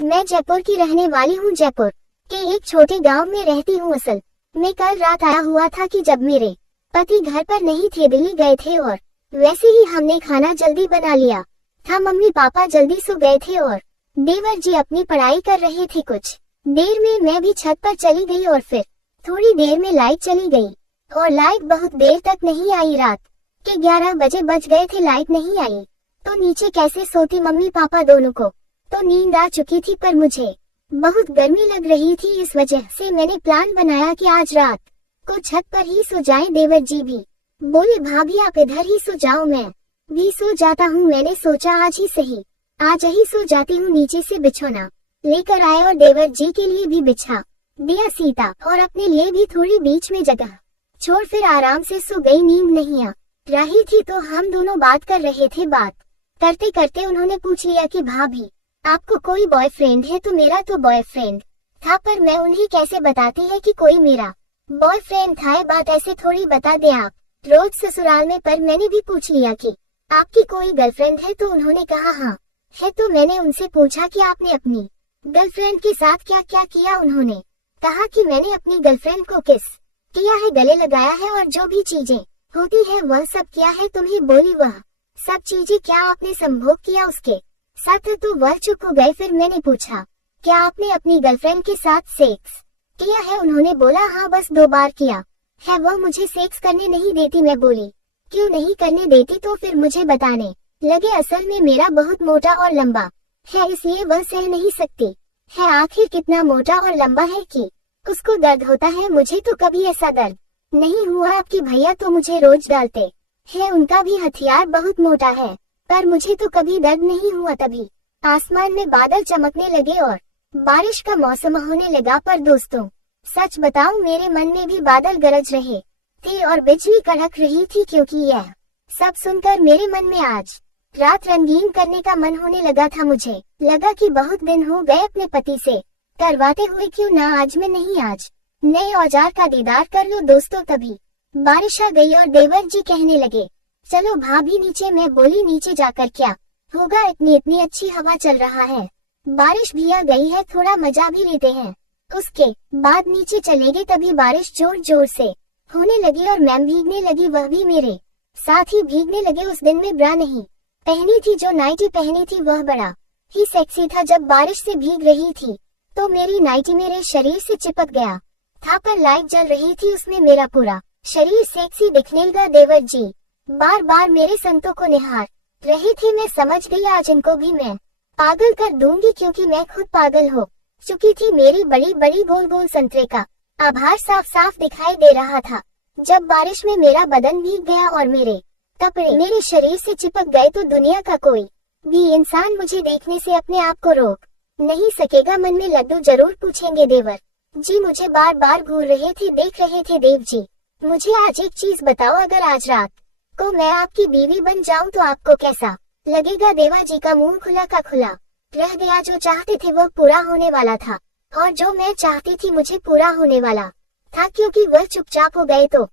मैं जयपुर की रहने वाली हूँ। जयपुर के एक छोटे गांव में रहती हूँ। असल में कल रात आया हुआ था कि जब मेरे पति घर पर नहीं थे, दिल्ली गए थे और वैसे ही हमने खाना जल्दी बना लिया था। मम्मी पापा जल्दी सो गए थे और देवर जी अपनी पढ़ाई कर रहे थे। कुछ देर में मैं भी छत पर चली गई और फिर थोड़ी देर में लाइट चली गई और लाइट बहुत देर तक नहीं आई। रात के 11 बजे बज गए थे, लाइट नहीं आई तो नीचे कैसे सोती। मम्मी पापा दोनों को तो नींद आ चुकी थी, पर मुझे बहुत गर्मी लग रही थी। इस वजह से मैंने प्लान बनाया कि आज रात को छत पर ही सो जाएं। देवर जी भी बोले भाभी आप इधर ही सो जाओ, मैं भी सो जाता हूँ। मैंने सोचा आज ही सो जाती हूँ। नीचे से बिछौना लेकर आए और देवर जी के लिए भी बिछा दिया सीता और अपने लिए भी थोड़ी बीच में जगह छोड़ फिर आराम से सो गई। नींद नहीं आ रही थी तो हम दोनों बात कर रहे थे। बात करते करते उन्होंने पूछ लिया कि भाभी आपको कोई बॉयफ्रेंड है? तो मेरा तो बॉयफ्रेंड था, पर मैं उन्हें कैसे बताती है कि कोई मेरा बॉयफ्रेंड था। ये बात ऐसे थोड़ी बता दे आप रोज ससुराल में। पर मैंने भी पूछ लिया कि आपकी कोई गर्लफ्रेंड है? तो उन्होंने कहा हाँ है। तो मैंने उनसे पूछा कि आपने अपनी गर्लफ्रेंड के साथ क्या क्या किया? उन्होंने कहा कि मैंने अपनी गर्लफ्रेंड को किस किया है, गले लगाया है और जो भी चीजें होती है वह सब किया है। तुम्हें बोली वह सब चीजें क्या आपने संभोग किया उसके साथ? तो वह चुप हो गए। फिर मैंने पूछा क्या आपने अपनी गर्लफ्रेंड के साथ सेक्स किया है? उन्होंने बोला हाँ बस 2 बार किया है। वह मुझे सेक्स करने नहीं देती। मैं बोली क्यों नहीं करने देती? तो फिर मुझे बताने लगे असल में मेरा बहुत मोटा और लंबा है, इसलिए वह सह नहीं सकती है। आखिर कितना मोटा और लंबा है कि उसको दर्द होता है? मुझे तो कभी ऐसा दर्द नहीं हुआ। आपके भैया तो मुझे रोज डालते हैं, उनका भी हथियार बहुत मोटा है, पर मुझे तो कभी दर्द नहीं हुआ। तभी आसमान में बादल चमकने लगे और बारिश का मौसम होने लगा। पर दोस्तों सच बताऊं मेरे मन में भी बादल गरज रहे थे और बिजली कड़क रही थी, क्योंकि यह सब सुनकर मेरे मन में आज रात रंगीन करने का मन होने लगा था। मुझे लगा कि बहुत दिन हो गए अपने पति से करवाते हुए, क्यों ना आज में नहीं आज नए औजार का दीदार कर लो। दोस्तों तभी बारिश आ गई और देवर जी कहने लगे चलो भाभी नीचे। मैं बोली नीचे जाकर क्या होगा, इतनी अच्छी हवा चल रहा है, बारिश भी आ गई है, थोड़ा मजा भी लेते हैं। उसके बाद नीचे चले गए। तभी बारिश जोर जोर से होने लगी और मैम भीगने लगी, वह भी मेरे साथ ही भीगने लगे। उस दिन में ब्रा नहीं पहनी थी, जो नाइटी पहनी थी वह बड़ा ही सेक्सी था। जब बारिश से भीग रही थी तो मेरी नाइटी मेरे शरीर से चिपक गया था, पर लाइट जल रही थी उसमें मेरा पूरा शरीर सेक्सी दिखने लगा। देवर जी बार बार मेरे संतों को निहार रहे थे। मैं समझ गई आज इनको भी मैं पागल कर दूंगी, क्योंकि मैं खुद पागल हो चुकी थी। मेरी बड़ी बड़ी गोल गोल संतरे का आभार साफ साफ दिखाई दे रहा था। जब बारिश में मेरा बदन भीग गया और मेरे कपड़े मेरे शरीर से चिपक गए तो दुनिया का कोई भी इंसान मुझे देखने से अपने आप को रोक नहीं सकेगा। मन में लड्डू जरूर पूछेंगे देवर जी मुझे बार बार घूर रहे थे, देख रहे थे। देव जी मुझे आज एक चीज बताओ, अगर आज रात को मैं आपकी बीवी बन जाऊं तो आपको कैसा लगेगा? देवा जी का मुंह खुला का खुला रह गया। जो चाहते थे वो पूरा होने वाला था और जो मैं चाहती थी मुझे पूरा होने वाला था। क्योंकि वह चुपचाप हो गए तो